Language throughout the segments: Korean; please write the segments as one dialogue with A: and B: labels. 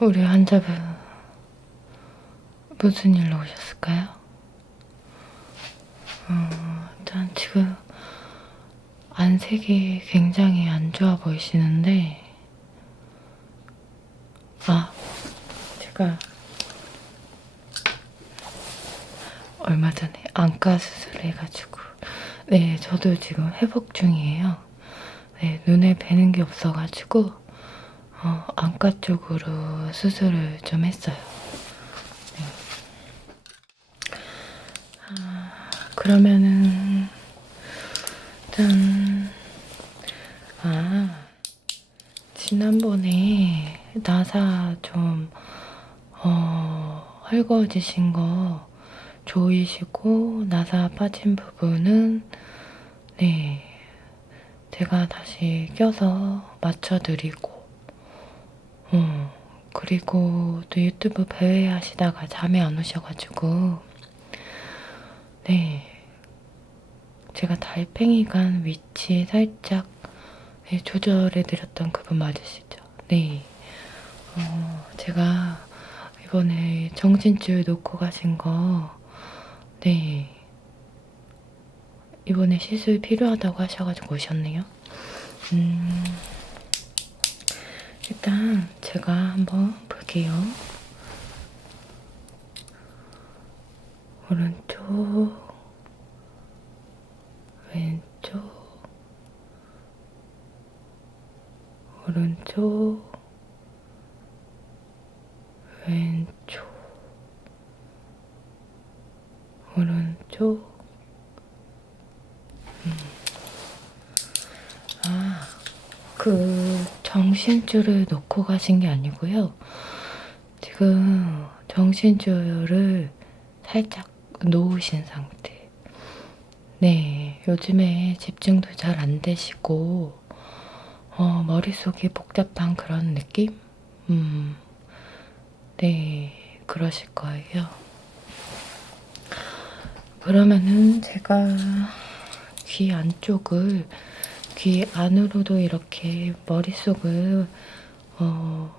A: 우리 환자분 무슨 일로 오셨을까요? 어, 일단 지금 안색이 굉장히 안 좋아 보이시는데 아 제가 얼마 전에 안과 수술을 해가지고 네 저도 지금 회복 중이에요 네 눈에 뵈는 게 없어가지고 어, 안과 쪽으로 수술을 좀 했어요 네. 아, 그러면은 일단 아 지난번에 나사 좀 어, 헐거워지신 거 조이시고 나사 빠진 부분은 네 제가 다시 껴서 맞춰드리고 어, 그리고 또 유튜브 배회 하시다가 잠이 안 오셔가지고 네 제가 달팽이 간 위치 살짝 네, 조절해드렸던 그분 맞으시죠? 네 어, 제가 이번에 정신줄 놓고 가신 거 네. 이번에 시술 필요하다고 하셔가지고 오셨네요. 음, 일단 제가 한번 볼게요. 오른쪽, 왼쪽, 오른쪽, 왼쪽. 오른쪽 음. 아, 그 정신줄을 놓고 가신 게 아니고요. 지금 정신줄을 살짝 놓으신 상태. 네, 요즘에 집중도 잘 안 되시고 어, 머릿속이 복잡한 그런 느낌? 음, 네, 그러실 거예요. 그러면은 제가 귀 안쪽을 귀 안으로도 이렇게 머릿속을 어,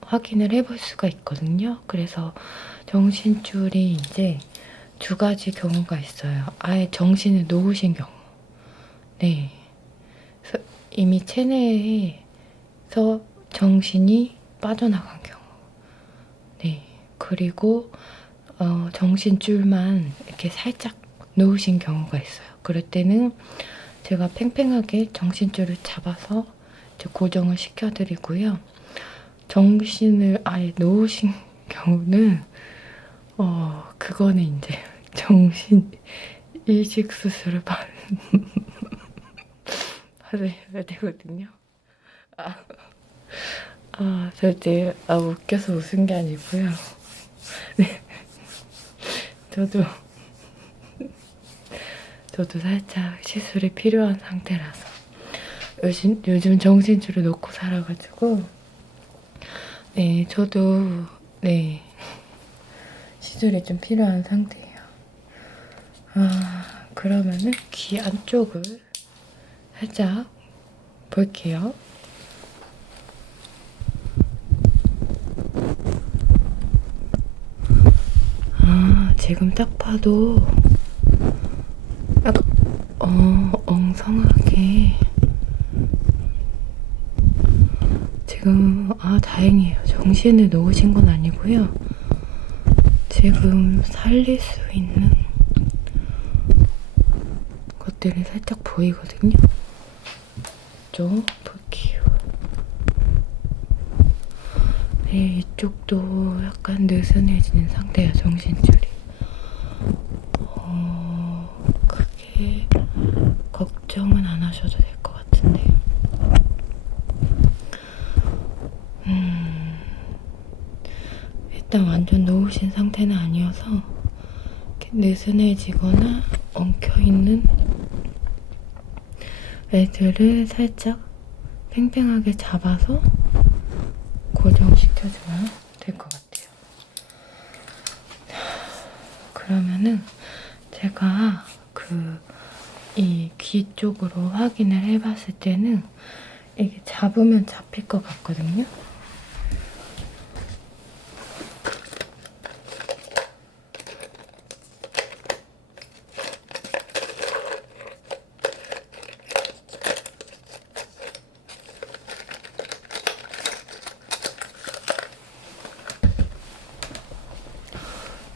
A: 확인을 해볼 수가 있거든요. 그래서 정신줄이 이제 두 가지 경우가 있어요. 아예 정신을 놓으신 경우. 네. 이미 체내에서 정신이 빠져나간 경우. 네. 그리고 어, 정신줄만 이렇게 살짝 놓으신 경우가 있어요. 그럴 때는 제가 팽팽하게 정신줄을 잡아서 고정을 시켜드리고요. 정신을 아예 놓으신 경우는 어 그거는 이제 정신 이식 수술을 받, 받아야 되거든요. 아, 아 절대 아 웃겨서 웃은 게 아니고요. 네. 저도 저도 살짝 시술이 필요한 상태라서 요즘 요즘 정신줄을 놓고 살아가지고 네 저도 네 시술이 좀 필요한 상태예요. 아 그러면은 귀 안쪽을 살짝 볼게요. 아, 지금 딱 봐도 어, 엉성하게 지금 아 다행이에요. 정신을 놓으신 건 아니고요. 지금 살릴 수 있는 것들이 살짝 보이거든요. 좀 볼게요. 네, 이쪽도 약간 느슨해지는 상태야, 정신줄이. 어, 크게 걱정은 안 하셔도 될 것 같은데. 음, 일단 완전 놓으신 상태는 아니어서 느슨해지거나 엉켜있는 애들을 살짝 팽팽하게 잡아서 고정시켜주면 될 것 같아요. 그러면은 제가 그 이 귀 쪽으로 확인을 해봤을 때는 이게 잡으면 잡힐 것 같거든요.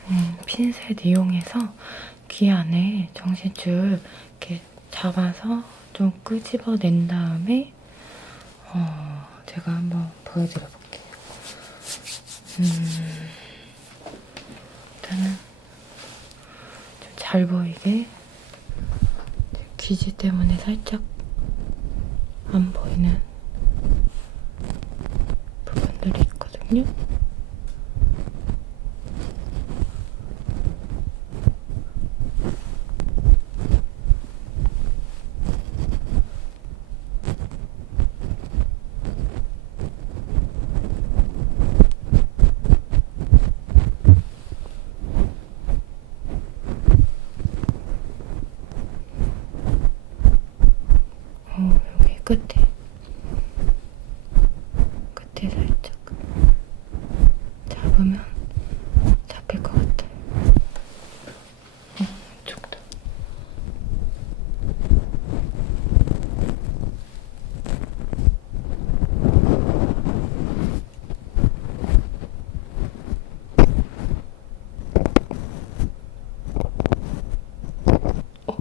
A: 음, 핀셋 이용해서 귀 안에 정신줄 이렇게 잡아서 좀 끄집어낸 다음에 어, 제가 한번 보여드려 볼게요. 음, 일단은 좀 잘 보이게 귀지 때문에 살짝 안 보이는 부분들이 있거든요. 어, 여기 끝에. 끝에 살짝 잡으면 잡힐 것 같아요. 어, 이쪽도. 어.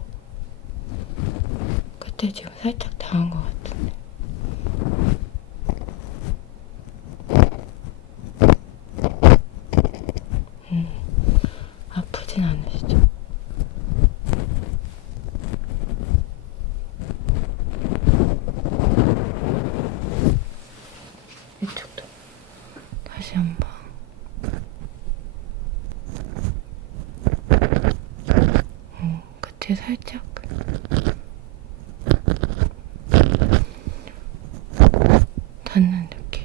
A: 끝에 지금 살짝 닿은 것 같은데. 음, 아프진 않으시죠? 이쪽도 다시 한번. 어, 끝에 살짝. 닿는 느낌.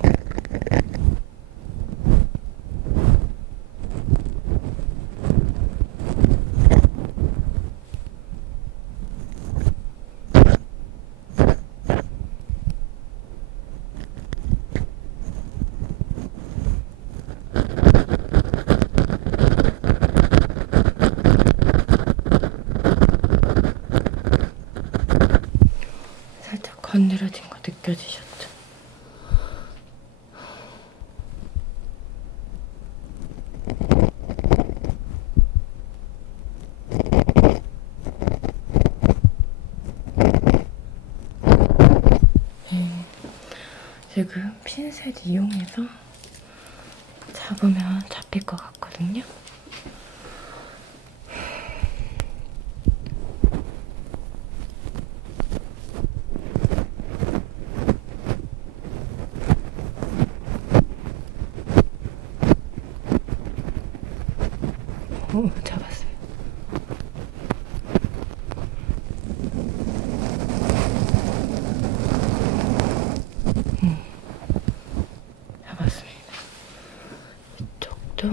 A: 살짝 건드려진 거 느껴지셨죠? 네, 지금 핀셋 이용해서 잡으면 잡힐 것 같거든요. 오, 잡았어요. 음, 잡았습니다. 이쪽도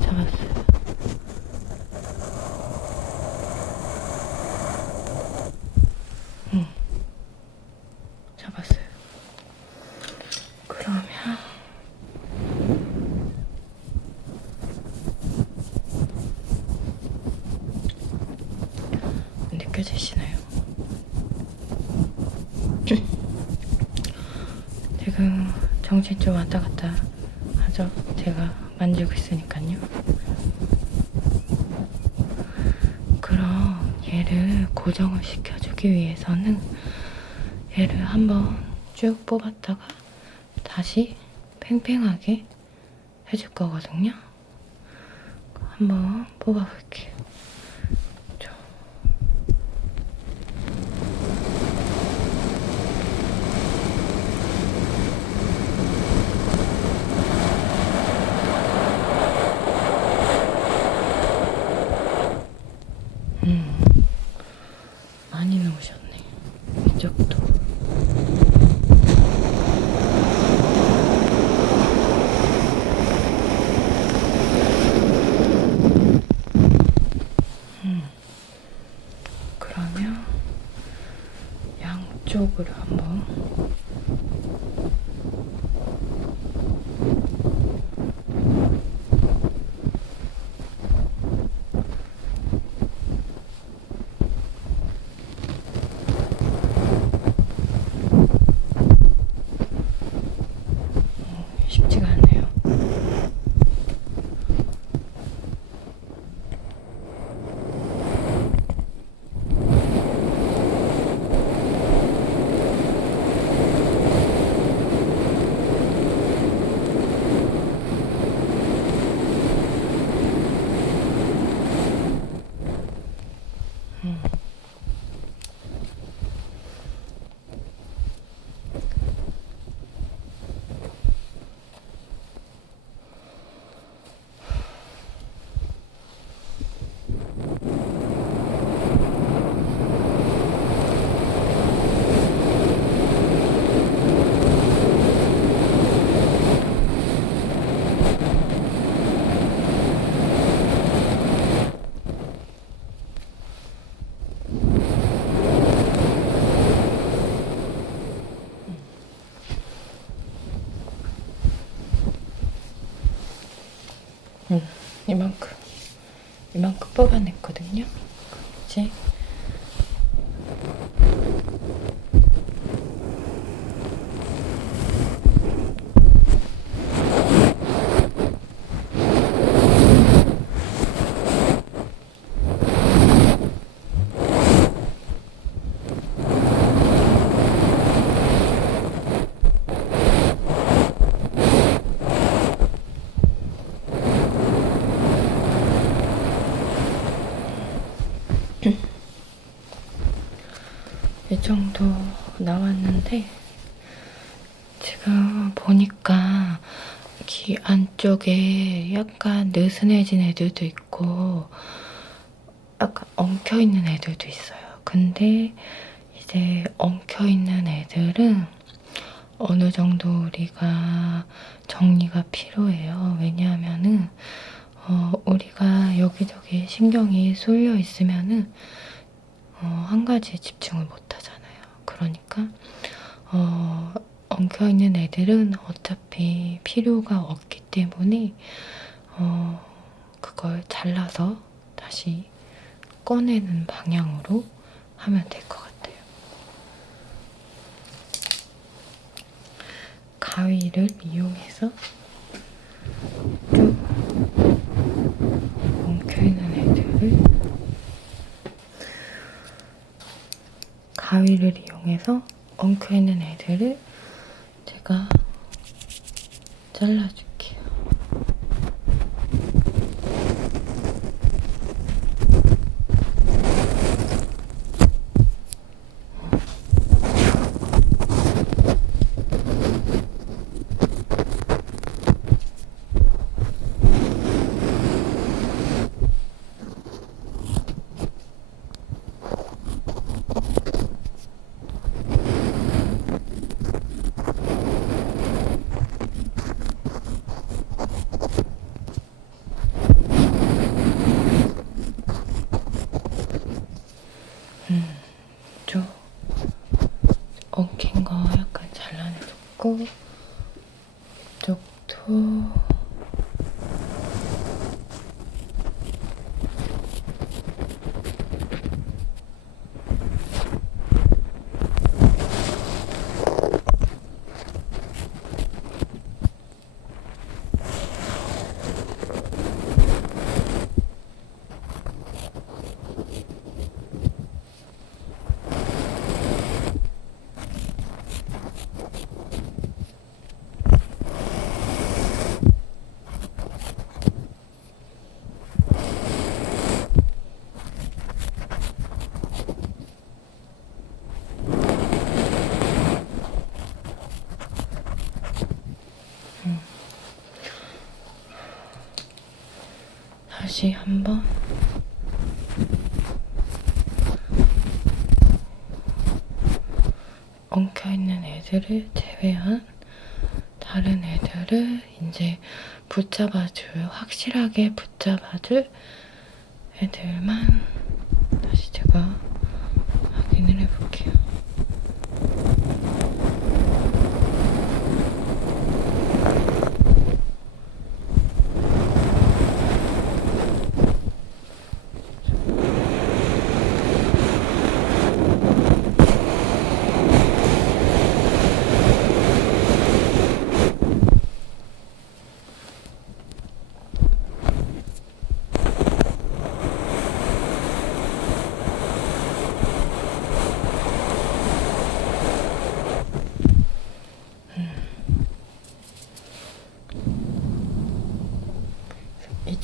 A: 잡았어요. 응. 잡았어요. 그러면 느껴지시나요? 지금 정신 좀 왔다 갔다 하죠. 제가 만지고 있으니까요. 그럼 얘를 고정을 시켜주기 위해서는 얘를 한번 쭉 뽑았다가 다시 팽팽하게 해줄 거거든요. 한번 뽑아볼게요. 이만큼 이만큼 뽑아냈거든요. 정도 나왔는데 지금 보니까 귀 안쪽에 약간 느슨해진 애들도 있고 약간 엉켜 있는 애들도 있어요. 근데 이제 엉켜 있는 애들은 어느 정도 우리가 정리가 필요해요. 왜냐하면은 어, 우리가 여기저기 신경이 쏠려 있으면은 어, 한 가지에 집중을 못 하잖아요. 그러니까 어, 엉켜 있는 애들은 어차피 필요가 없기 때문에 어, 그걸 잘라서 다시 꺼내는 방향으로 하면 될것 같아요. 가위를 이용해서 쭉 엉켜 있는 애들을 가위를 이용 해서 엉켜 있는 애들을 제가 잘라줄게요. 다시 한번 엉켜있는 애들을 제외한 다른 애들을 이제 붙잡아줄, 확실하게 붙잡아줄 애들만 다시 제가 확인을 해볼게요.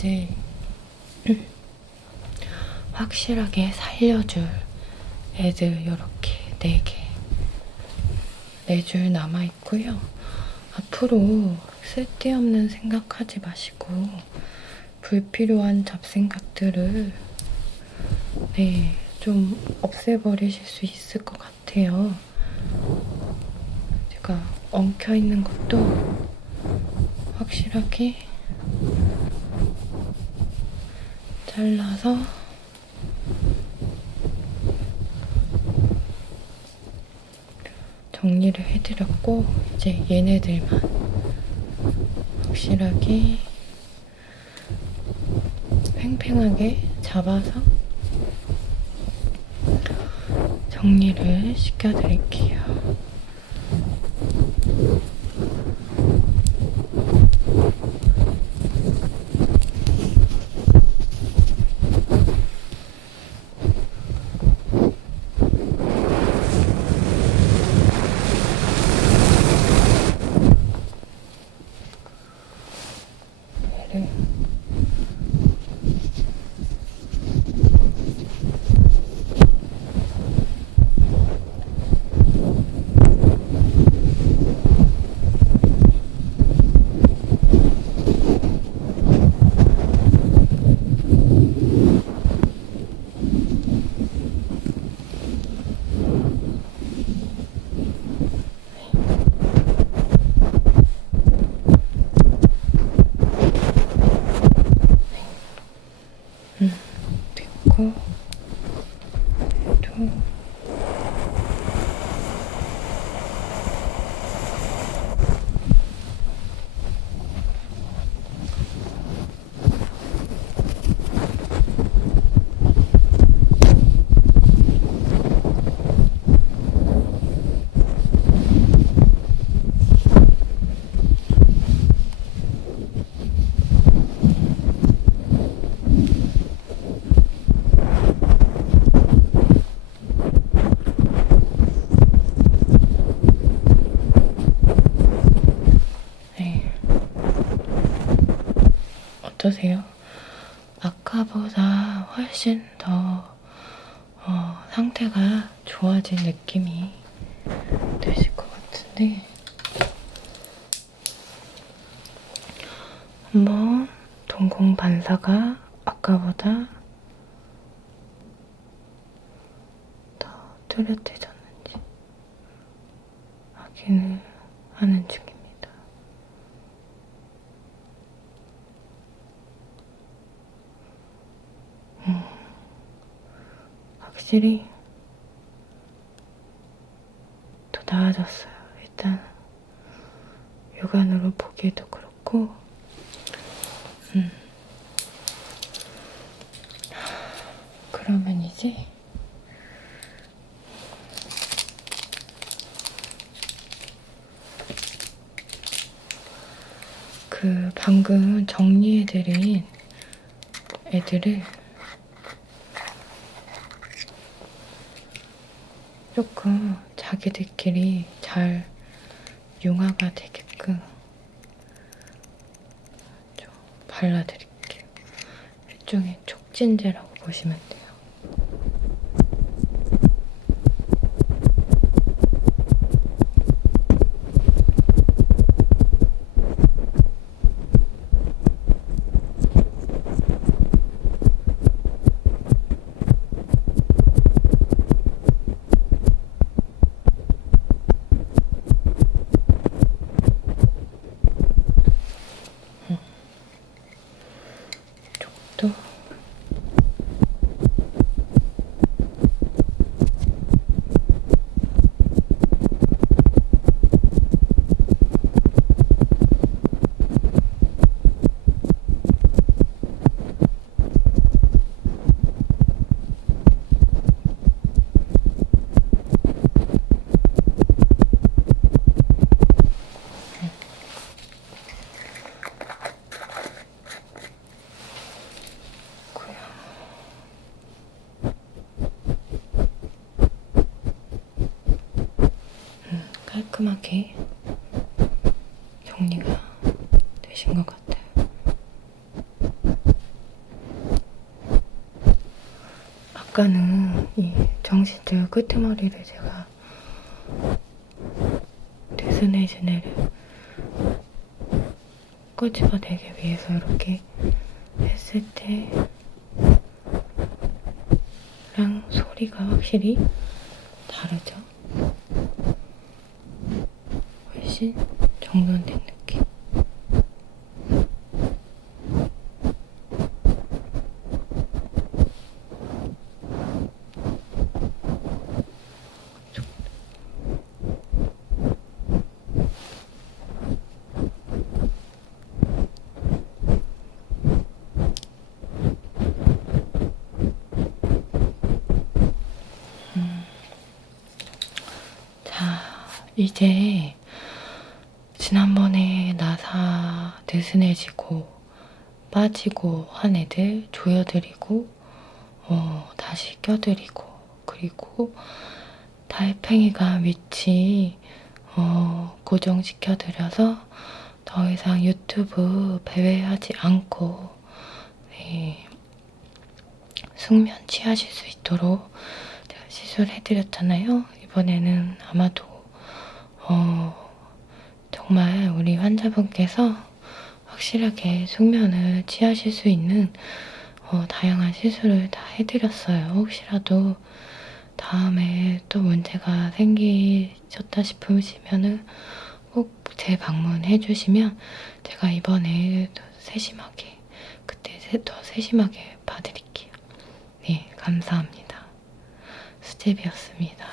A: 이제 확실하게 살려줄 애들 이렇게 네 개, 네줄 남아 있고요. 앞으로 쓸데없는 생각하지 마시고 불필요한 잡생각들을 네, 좀 없애버리실 수 있을 것 같아요. 제가 엉켜 있는 것도 확실하게 잘라서 정리를 해드렸고 이제 얘네들만 확실하게 팽팽하게 잡아서 정리를 시켜드릴게요. 얘를 됐고 또 네. 어떠세요? 아까보다 훨씬 더 어, 상태가 좋아진 느낌이 드실 것 같은데 한번 동공 반사가 아까보다 더 뚜렷해졌는지 확인을 하는 중입니다. 음, 확실히 더 나아졌어요. 일단 육안으로 보기에도 그렇고, 음. 그러면 이제 그 방금 정리해드린 애들을 조금 자기들끼리 잘 융화가 되게끔 좀 발라드릴게요. 일종의 촉진제라고 보시면 돼요. 깔끔하게 정리가 되신 것 같아요. 아까는 이 정신줄 끄트머리를 제가 데스네즈네를 끄집어내기 위해서 이렇게 했을 때랑 소리가 확실히 다르죠? 훨씬 정돈된 느낌. 자, 이제 지난번에 나사 느슨해지고 빠지고 한 애들 조여드리고 어, 다시 껴드리고 그리고 달팽이가 위치 어, 고정시켜드려서 더 이상 유튜브 배회하지 않고 네, 숙면 취하실 수 있도록 제가 시술해드렸잖아요. 이번에는 아마도 어, 정말 우리 환자분께서 확실하게 숙면을 취하실 수 있는 어, 다양한 시술을 다 해드렸어요. 혹시라도 다음에 또 문제가 생기셨다 싶으시면은 꼭 재방문해 주시면 제가 이번에 더 세심하게 그때 세- 더 세심하게 봐드릴게요. 네, 감사합니다. 수제비였습니다.